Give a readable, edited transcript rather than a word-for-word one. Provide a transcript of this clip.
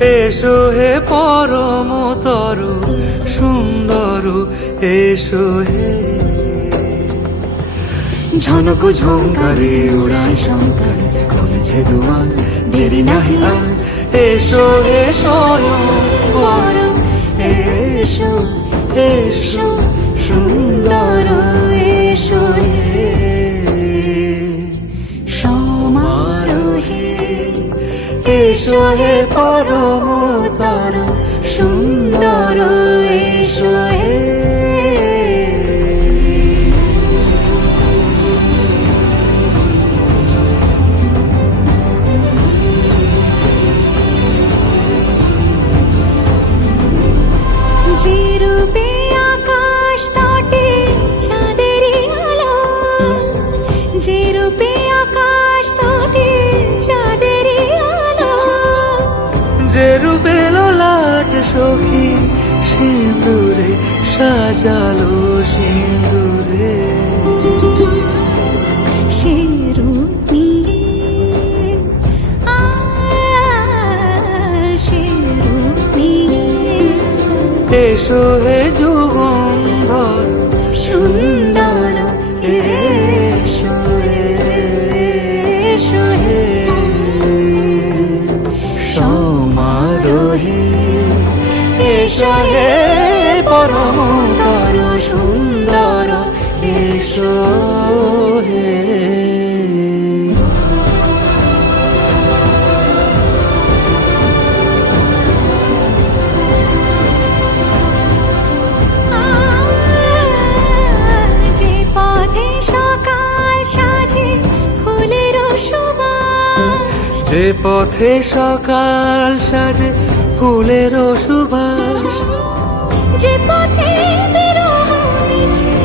এসো হে পরমতর সুন্দর, এসো হে। ঝনক ঝঙ্কারে উড়ান শঙ্কর, খুলেছে দুয়ার, দেরি নাহি আর। এসো হে স্বয়ং পরম, এসো এসো সুন্দর, এসো হে সমারোহে। এসো হে পরমতর সুন্দর, এসো হে। যে রূপে আকাশ তটে চাঁদেরই আলো, যে রূপে আকাশ তটে চাঁদেরই আলো, যে রূপে ললাট সখী সিঁদুরে সাজালো সিঁদুরে। সে রূপ নিয়ে, সে রূপ নিয়ে এসো হে যুগন্ধর সুন্দর, এসো এসো হে সমারোহে। এসো হে পরমতর সুন্দর, এসো হে। যে পথে সকাল সাজে ফুলের সুবাস, যে পথে বিরহ মিছে